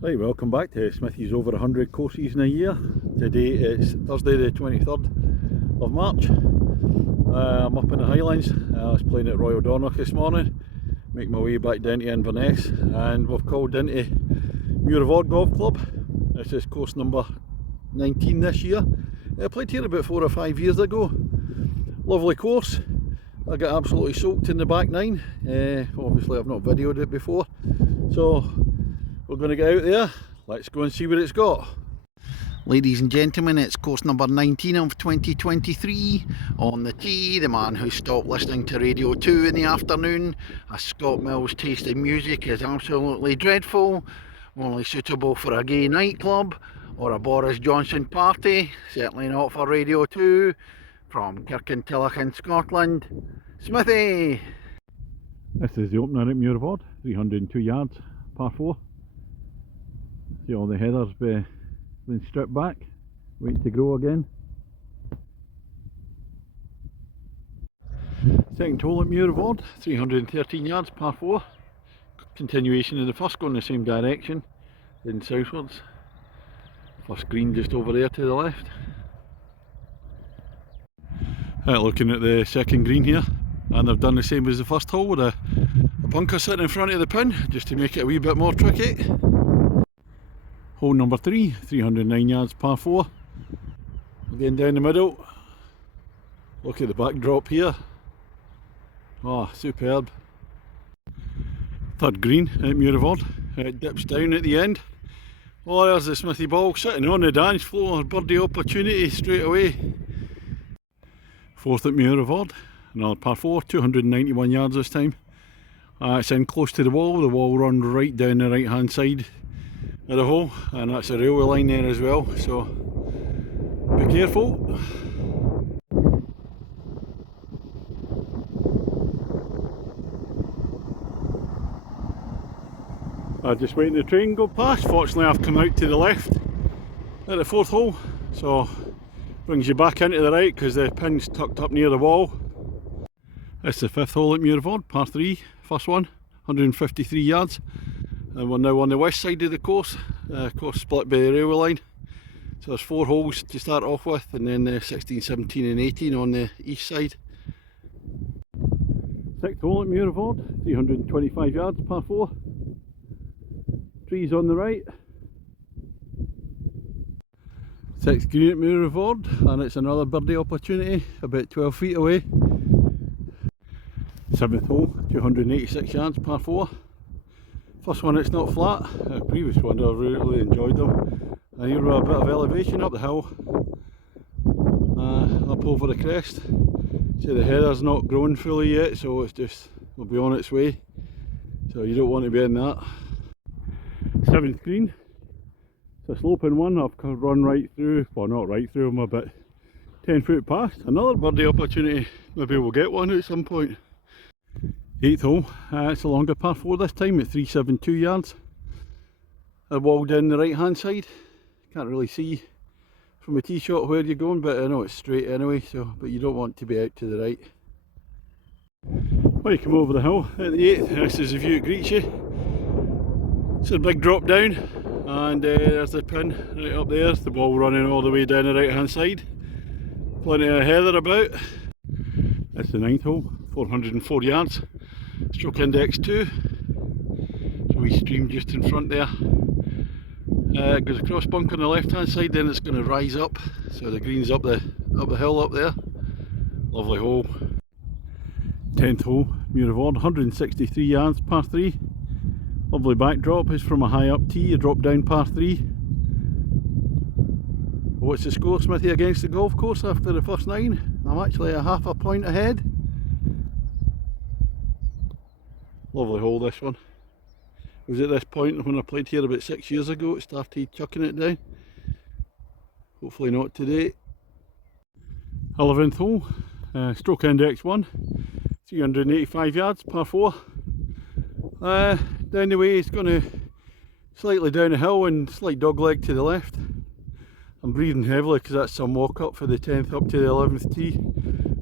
Right, welcome back to Smithy's over 100 courses in a year. Today it's Thursday the 23rd of March. I'm up in the Highlands. I was playing at Royal Dornoch this morning, make my way back down to Inverness, and we've called into Muir Golf Club. This is course number 19 this year. I played here about 4 or 5 years ago. Lovely course. I got absolutely soaked in the back nine. Obviously I've not videoed it before, so we're going to get out there. Let's go and see what it's got. Ladies and gentlemen, it's course number 19 of 2023. On the tee, the man who stopped listening to Radio 2 in the afternoon. A Scott Mills taste in music is absolutely dreadful, only suitable for a gay nightclub or a Boris Johnson party, certainly not for Radio 2. From Kirkintilloch in Scotland, Smithy! This is the opener at Muir, 302 yards, par 4. See all the heathers been stripped back, waiting to grow again. Second hole at Muir, 313 yards, par 4. Continuation of the first, going the same direction, then southwards. First green just over there to the left. Looking at the second green here, and I've done the same as the first hole with a bunker sitting in front of the pin, just to make it a wee bit more tricky. Hole number 3, 309 yards, par 4. Again down the middle. Look at the backdrop here. Oh, superb. Third green at Muir. It dips down at the end. Oh, there's the Smithy ball sitting on the dance floor. Birdie opportunity straight away. Fourth at Muir, another par 4, 291 yards this time. It's in close to the wall runs right down the right hand side of the hole, and that's a railway line there as well, so be careful. I'm just waiting the train go past. Fortunately I've come out to the left at the fourth hole, so brings you back into the right because the pin's tucked up near the wall. It's the fifth hole at Muir, par 3, first one, 153 yards. And we're now on the west side of the course. Course split by the railway line. So there's 4 holes to start off with, and then 16, 17 and 18 on the east side. Sixth hole at Muir, 325 yards, par 4. Trees on the right. Sixth green at Muir, and it's another birdie opportunity, about 12 feet away. Seventh hole, 286 yards, par 4. First one it's not flat, the previous one I've really enjoyed them. And here we're a bit of elevation up the hill, up over the crest. See, the heather's not grown fully yet, so it's just, will be on its way. So you don't want to be in that. Seventh green. It's a sloping one. I've run right through, well not right through, I'm about 10 foot past. Another birdie opportunity, maybe we'll get one at some point. Eighth hole, it's a longer par 4 this time at 372 yards. A wall down the right hand side. Can't really see from a tee shot where you're going, but I know it's straight anyway, so but you don't want to be out to the right. When you come over the hill at the 8th, this is the view it greets you. It's a big drop down, and there's the pin right up there, the ball running all the way down the right hand side. Plenty of heather about. That's the 9th hole, 404 yards. Stroke index 2. So we stream just in front there. It goes across bunker on the left hand side, then it's going to rise up. So the green's up the hill up there. Lovely hole. 10th hole, Muir, 163 yards, par 3. Lovely backdrop. Is from a high up tee, a drop down par 3. What's the score, Smithy, against the golf course after the first 9? I'm actually a half a point ahead. Lovely hole, this one. It was at this point when I played here about 6 years ago, it started chucking it down. Hopefully not today. 11th hole, stroke index 1, 385 yards, par 4. Down the way, it's going to slightly down the hill and slight dog leg to the left. I'm breathing heavily because that's some walk up for the 10th up to the 11th tee.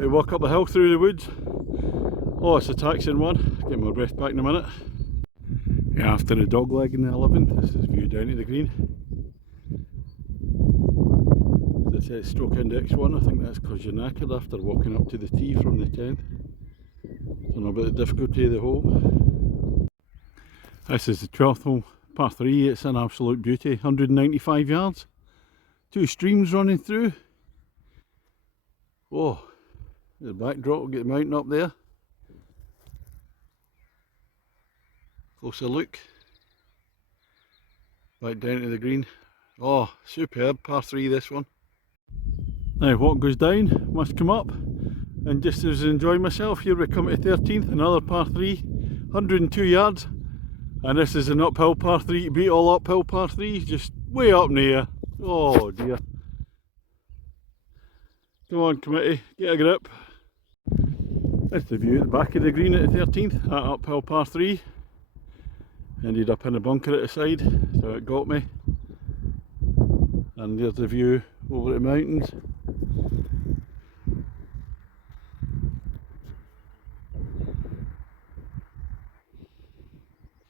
I walk up the hill through the woods. Oh, it's a taxing one. Get my breath back in a minute. After the dog leg in the 11th, this is view down to the green. As I said, stroke index 1, I think that's because you're knackered after walking up to the tee from the 10th. Don't know about the difficulty of the hole. This is the 12th hole, par 3, it's an absolute beauty, 195 yards. 2 streams running through. Oh, the backdrop, we'll get the mountain up there. Closer look. Back down to the green. Oh, superb, par 3 this one. Now what goes down must come up, and just as I enjoy myself, here we come to 13th, another par 3, 102 yards, and this is an uphill par 3 to beat all uphill par 3s, just way up in the air. Oh dear. Come on committee, get a grip. That's the view at the back of the green at the 13th, that uphill par 3. Ended up in a bunker at the side, so it got me. And there's the view over the mountains.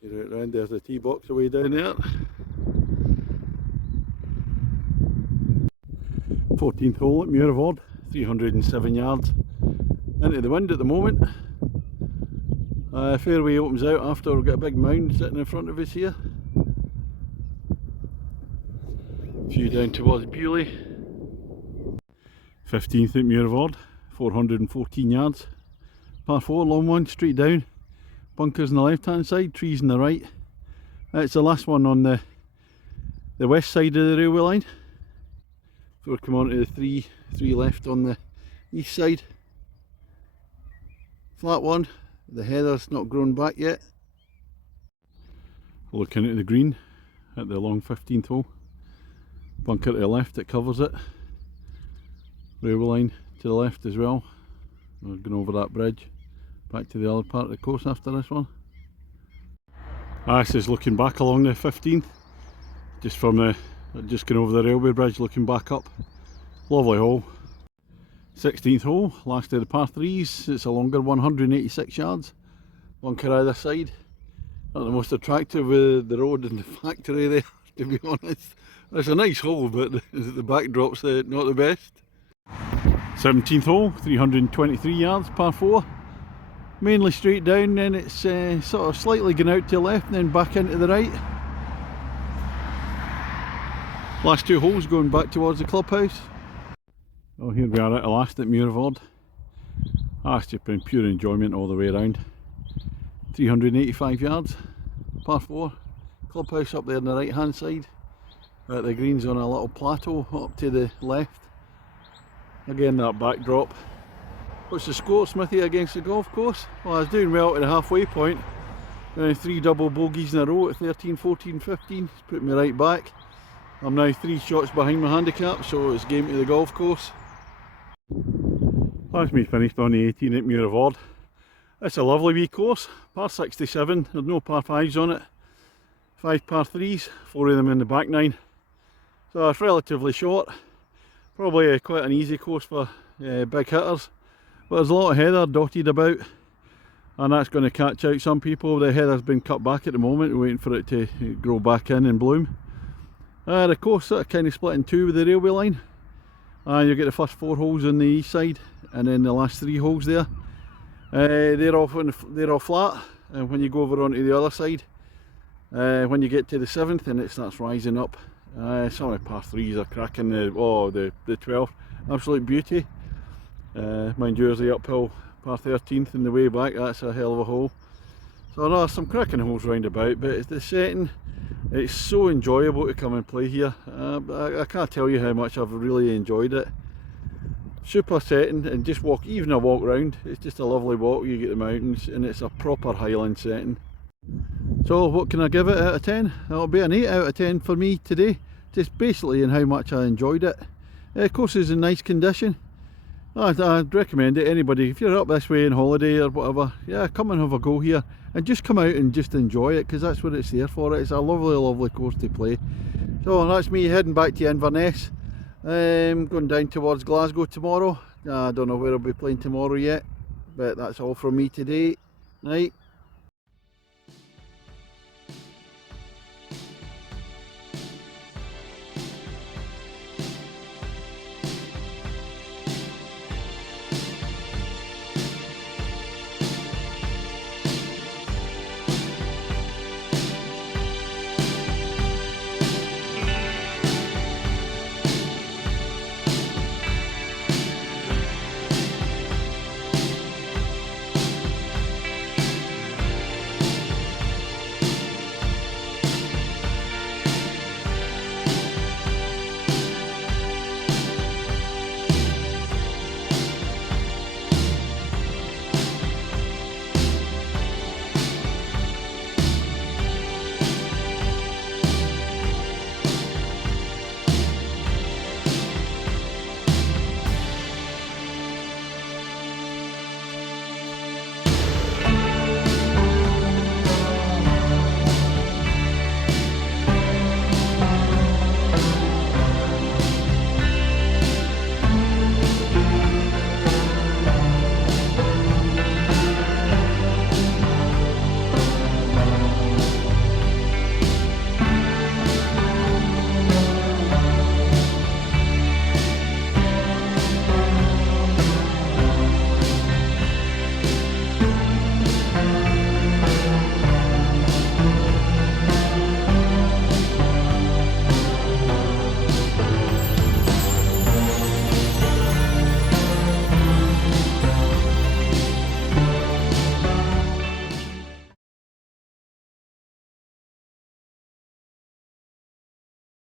Get out round, there's the tee box away down there. 14th hole at Muir, 307 yards. Into the wind at the moment. Fairway opens out after we've got a big mound sitting in front of us here. View down towards Bewley. 15th at Muir, 414 yards. Par 4, long one, straight down. Bunkers on the left hand side, trees on the right. It's the last one on the west side of the railway line. Before we come on to the three left on the east side. Flat one, the heather's not grown back yet. Looking at the green at the long 15th hole. Bunker to the left that covers it. Railway line to the left as well. We're going over that bridge. Back to the other part of the course after this one. This is looking back along the 15th. Just from the, just going over the railway bridge looking back up. Lovely hole. 16th hole, last of the par 3s. It's a longer 186 yards. Bunker either side. Not the most attractive with the road and the factory there, to be honest. It's a nice hole, but the backdrop's not the best. 17th hole, 323 yards, par 4. Mainly straight down, then it's sort of slightly going out to the left and then back into the right. Last 2 holes going back towards the clubhouse. Oh, here we are at the last at Muir. It's just been pure enjoyment all the way around. 385 yards, par 4. Clubhouse up there on the right hand side. The green's on a little plateau up to the left. Again, that backdrop. What's the score, Smithy, against the golf course? Well, I was doing well at the halfway point. 3 double bogeys in a row at 13, 14, 15. It's put me right back. I'm now 3 shots behind my handicap, so it's game to the golf course. That's me finished on the 18 at Muir. It's a lovely wee course. Par 67, there's no par 5s on it. 5 par 3s, 4 of them in the back 9. So it's relatively short. Probably quite an easy course for big hitters. But there's a lot of heather dotted about, and that's going to catch out some people. The heather's been cut back at the moment, we're waiting for it to grow back in and bloom. The course sort of kind of split in 2 with the railway line. You get the first 4 holes on the east side, and then the last 3 holes there. They're all flat, and when you go over onto the other side, when you get to the 7th and it starts rising up, some of the par 3s are cracking. The 12th, absolute beauty. Mind you, there's the uphill par 13th in the way back, that's a hell of a hole. So no, some cracking holes round about, but it's the setting, it's so enjoyable to come and play here. I can't tell you how much I've really enjoyed it. Super setting, and just walk, even a walk round, it's just a lovely walk. You get the mountains and it's a proper highland setting. So what can I give it out of 10? It'll be an 8 out of 10 for me today, just basically in how much I enjoyed it. Of course it's in nice condition. I'd recommend it. Anybody, if you're up this way on holiday or whatever, yeah, come and have a go here and just come out and just enjoy it, because that's what it's there for. It's a lovely course to play. So that's me heading back to Inverness. Going down towards Glasgow tomorrow. I don't know where I'll be playing tomorrow yet, but that's all from me today. Night.